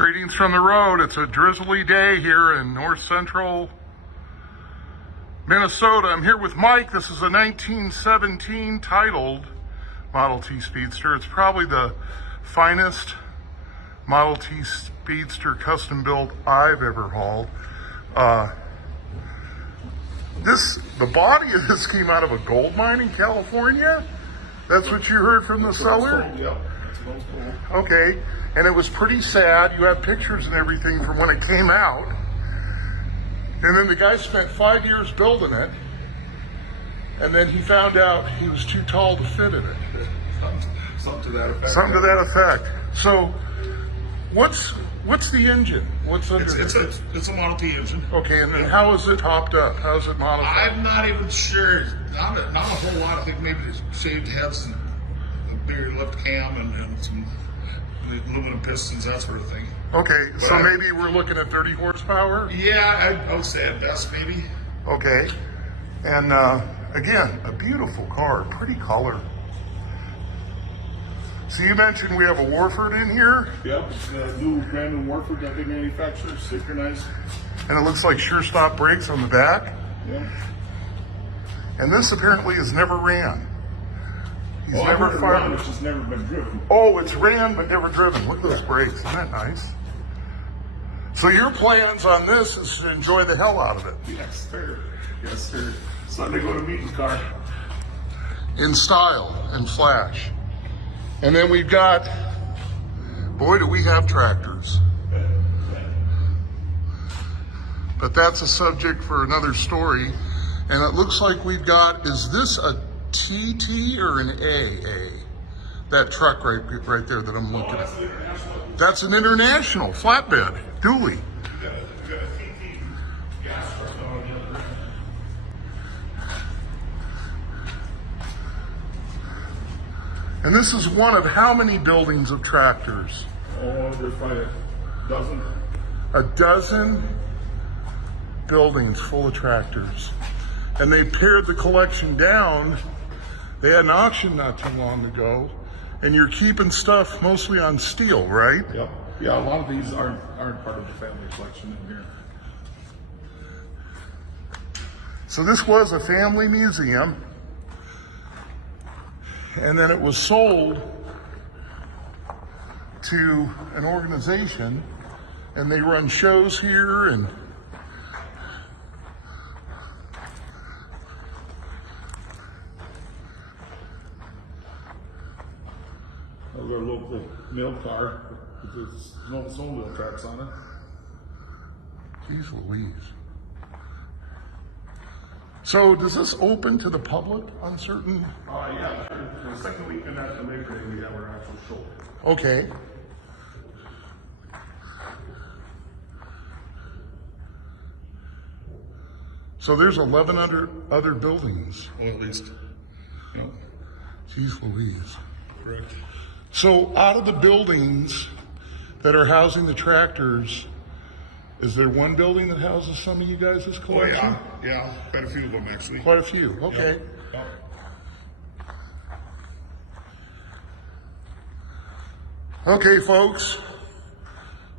Greetings from the road. It's a drizzly day here in north central Minnesota. I'm here with Mike. This is a 1917 titled Model T Speedster. It's probably the finest Model T Speedster custom built I've ever hauled. The body of this came out of a gold mine in California. That's what you heard from the seller? Yeah, that's what I was told. Okay, and it was pretty sad. You have pictures and everything from when it came out. And then the guy spent 5 years building it, and then he found out he was too tall to fit in it. Something to that effect. Something to that effect. So, what's the engine? What's under It's a Model T engine. Okay, and then how is it hopped up? How is it modified? I'm not even sure. Not a whole lot. I think maybe the shaved heads and a bigger lift cam and some aluminum pistons, that sort of thing. Okay, so maybe we're looking at 30 horsepower? Yeah, I would say at best, maybe. Okay, and again, a beautiful car, pretty color. So you mentioned we have a Warford in here? Yep, it's a new brand new Warford that they manufacture, synchronized. And it looks like sure stop brakes on the back. Yeah. And this apparently has never ran. He's never fired. It's just never been driven. Oh, it's ran but never driven. Look at those brakes. Isn't that nice? So your plans on this is to enjoy the hell out of it. Yes, sir. Yes, sir. Sunday go to meeting car. In style and flash. And then we've got, boy, do we have tractors. But that's a subject for another story. And it looks like we've got, is this a TT or an AA? That truck right there that I'm looking at. That's an international flatbed, dually. And this is one of how many buildings of tractors? Oh, there's probably a dozen. A dozen buildings full of tractors. And they pared the collection down. They had an auction not too long ago. And you're keeping stuff mostly on steel, right? Yep. Yeah, a lot of these aren't part of the family collection in here. So this was a family museum. And then it was sold to an organization, and they run shows here and Our local mail car with its no snowmobile tracks on it. Jeez Louise. So does this open to the public on certain? Yeah, sure. The second weekend after Labor Day, we have our actual show. Okay. So there's 11 other buildings. Oh, at least. Yep. Jeez Louise. Correct. So out of the buildings that are housing the tractors, is there one building that houses some of you guys' collection? Oh, yeah. Quite a few of them, actually. Quite a few, okay. Yep. Okay, folks.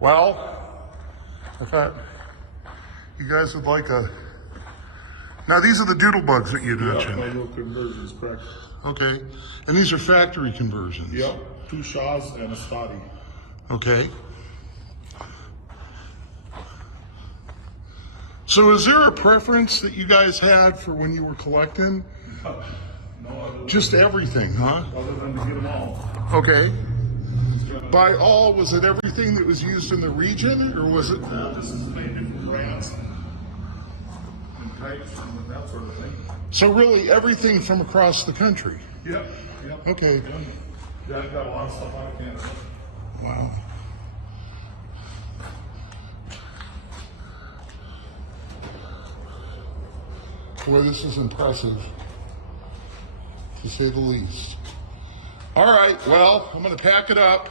Well, I thought you guys would like a... Now, these are the doodle bugs that you mentioned. Yeah, little conversions, correct. Okay. And these are factory conversions? Yep. 2 Shaws and a Stoddy. Okay. So is there a preference that you guys had for when you were collecting? No, Just everything, huh? other than to get them all. Okay. By all, was it everything that was used in the region, or was it? This is made different brands and types and that sort of thing. So really everything from across the country? Yep. Yep. Okay. Yeah, I've got a lot of stuff out of Canada. Wow. Boy, this is impressive, to say the least. All right, well, I'm going to pack it up.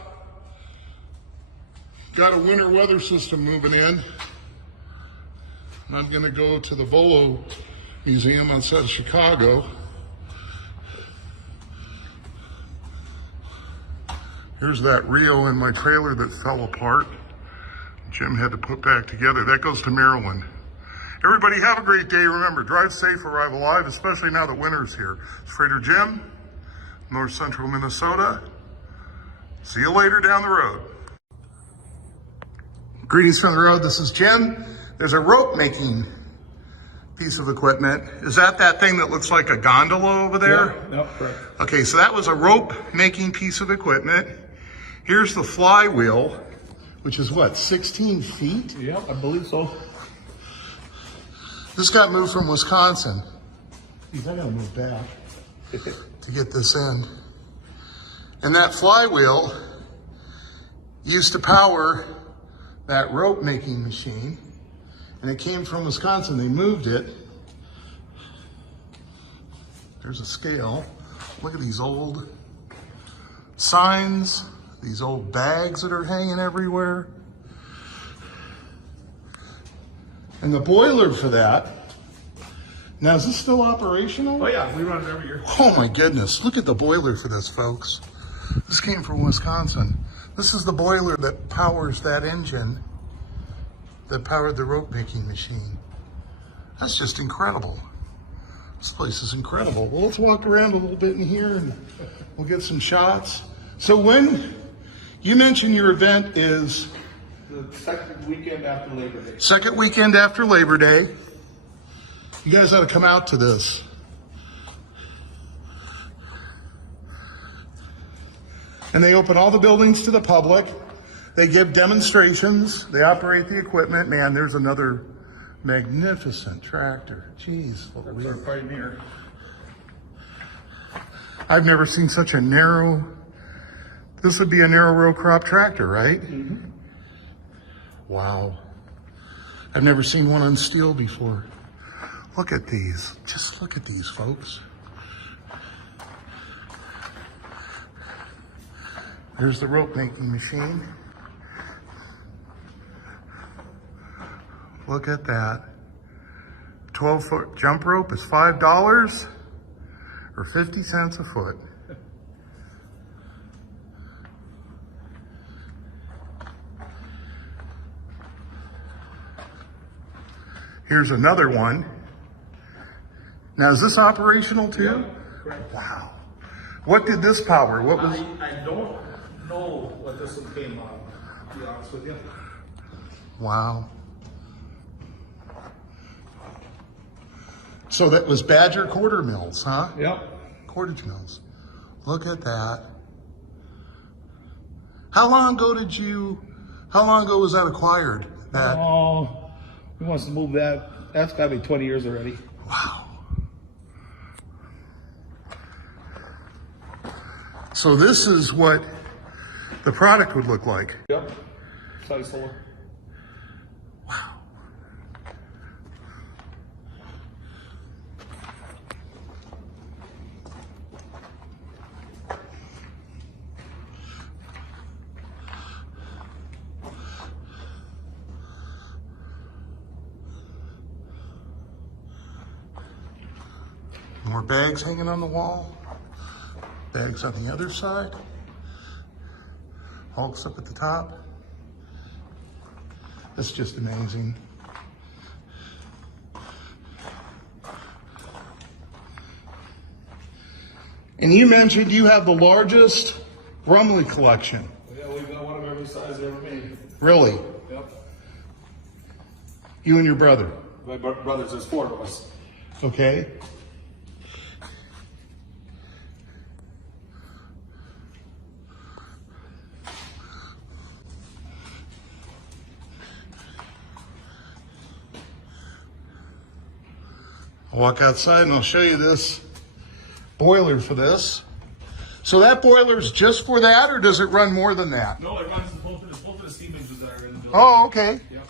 Got a winter weather system moving in. And I'm going to go to the Volo Museum outside of Chicago. Here's that Rio in my trailer that fell apart. Jim had to put back together. That goes to Maryland. Everybody have a great day. Remember, drive safe, arrive alive, especially now that winter's here. It's Freighter Jim, North Central Minnesota. See you later down the road. Greetings from the road. This is Jim. There's a rope making piece of equipment. Is that thing that looks like a gondola over there? Yeah, no, correct. Okay, so that was a rope making piece of equipment. Here's the flywheel, which is what, 16 feet? Yeah, I believe so. This got moved from Wisconsin. Geez, I gotta move back. To get this in. And that flywheel used to power that rope making machine. And it came from Wisconsin. They moved it. There's a scale. Look at these old signs, these old bags that are hanging everywhere. And the boiler for that. Now, is this still operational? Oh yeah, we run it every year. Oh my goodness, look at the boiler for this, folks. This came from Wisconsin. This is the boiler that powers that engine that powered the rope making machine. That's just incredible. This place is incredible. Well, let's walk around a little bit in here and we'll get some shots. So when you mentioned your event is The second weekend after Labor Day. second weekend after Labor Day. You guys ought to come out to this. And they open all the buildings to the public. They give demonstrations. They operate the equipment. Man, there's another magnificent tractor. Jeez. That's our pioneer. I've never seen such a narrow, this would be a narrow row crop tractor, right? Mm-hmm. Wow. I've never seen one on steel before. Look at these. Just look at these, folks. There's the rope making machine. Look at that. 12-foot jump rope is $5 or 50 cents a foot. Here's another one. Now, is this operational too? Yeah, correct. Wow. What did this power? What was? I don't know what this one came on, to be honest with you. Wow. So that was Badger quarter mills, huh? Yep. Cordage mills. Look at that. How long ago was that acquired? That? Oh, he wants to move that. That's gotta be 20 years already. Wow. So this is what the product would look like. Yep. Size solar. Wow. More bags hanging on the wall. Bags on the other side. Hulks up at the top. That's just amazing. And you mentioned you have the largest Rumley collection. Yeah, we've got one of every size ever made. Really? Yep. You and your brother. My brothers, there's 4 of us. Okay. I'll walk outside and I'll show you this boiler for this. So that boiler's just for that, or does it run more than that? No, it runs both of the steam engines that are in the building. Oh, okay. Yep.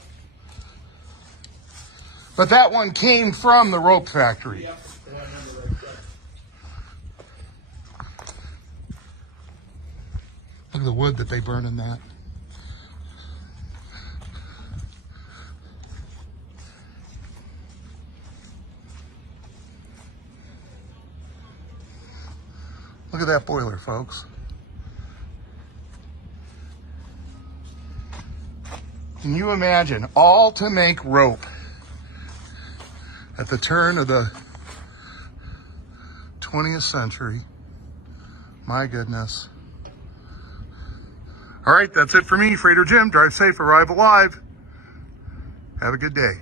But that one came from the rope factory. Yep. If I remember right, correct. Look at the wood that they burn in that. Look at that boiler, folks. Can you imagine? All to make rope at the turn of the 20th century. My goodness. All right, that's it for me, Freighter Jim. Drive safe, arrive alive. Have a good day.